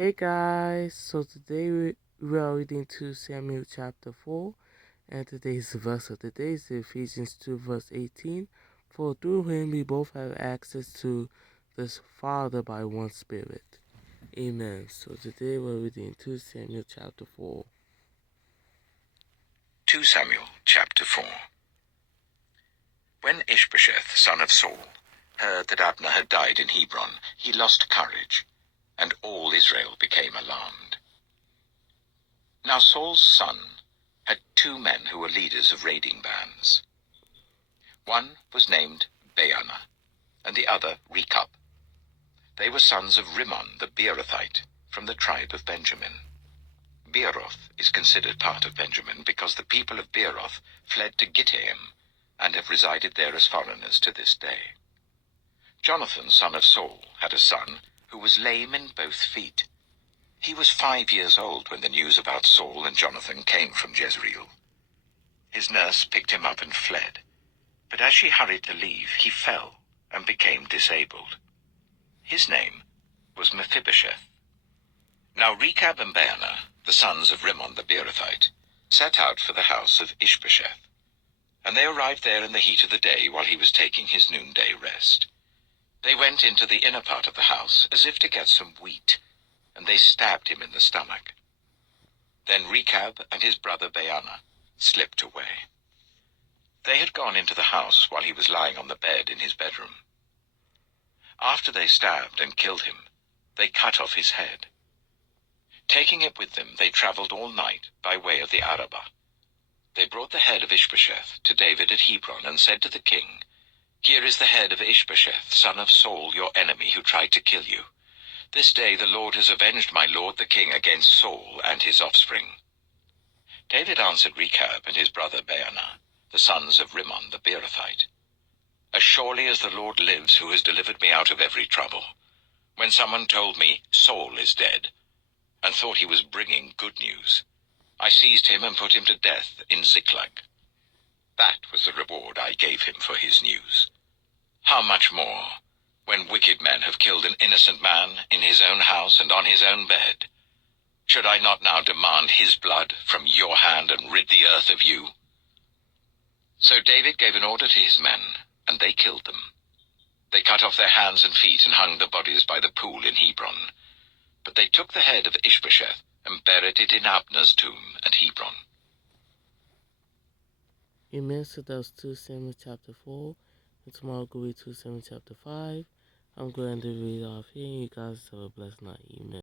Hey guys, so today we are reading 2 Samuel chapter 4, and today's verse of the day is Ephesians 2 verse 18. For through him we both have access to the Father by one Spirit. Amen. So today we're reading 2 Samuel chapter 4. 2 Samuel chapter 4. When Ishbosheth, son of Saul, heard that Abner had died in Hebron, he lost courage, and all Israel became alarmed. Now Saul's son had 2 men who were leaders of raiding bands. One was named Baanah, and the other Rechab. They were sons of Rimmon the Beerothite, from the tribe of Benjamin. Beeroth is considered part of Benjamin because the people of Beeroth fled to Gittaim, and have resided there as foreigners to this day. Jonathan, son of Saul, had a son who was lame in both feet. He was 5 years old when the news about Saul and Jonathan came from Jezreel. His nurse picked him up and fled, but as she hurried to leave, he fell and became disabled. His name was Mephibosheth. Now Rechab and Baanah, the sons of Rimmon the Beerothite, set out for the house of Ishbosheth. And they arrived there in the heat of the day while he was taking his noonday rest. They went into the inner part of the house as if to get some wheat, and they stabbed him in the stomach. Then Rechab and his brother Baanah slipped away. They had gone into the house while he was lying on the bed in his bedroom. After they stabbed and killed him, they cut off his head. Taking it with them, they traveled all night by way of the Arabah. They brought the head of Ishbosheth to David at Hebron and said to the king, "Here is the head of Ishbosheth, son of Saul, your enemy, who tried to kill you. This day the Lord has avenged my lord the king against Saul and his offspring." David answered Rechab and his brother Baanah, the sons of Rimmon the Beerothite, "As surely as the Lord lives, who has delivered me out of every trouble, when someone told me, 'Saul is dead,' and thought he was bringing good news, I seized him and put him to death in Ziklag. That was the reward I gave him for his news. How much more, when wicked men have killed an innocent man in his own house and on his own bed? Should I not now demand his blood from your hand and rid the earth of you?" So David gave an order to his men, and they killed them. They cut off their hands and feet and hung the bodies by the pool in Hebron. But they took the head of Ishbosheth and buried it in Abner's tomb at Hebron. Amen. So that was 2 Samuel chapter 4, and tomorrow we'll read 2 Samuel chapter 5. I'm going to read off here, and you guys have a blessed night. Amen.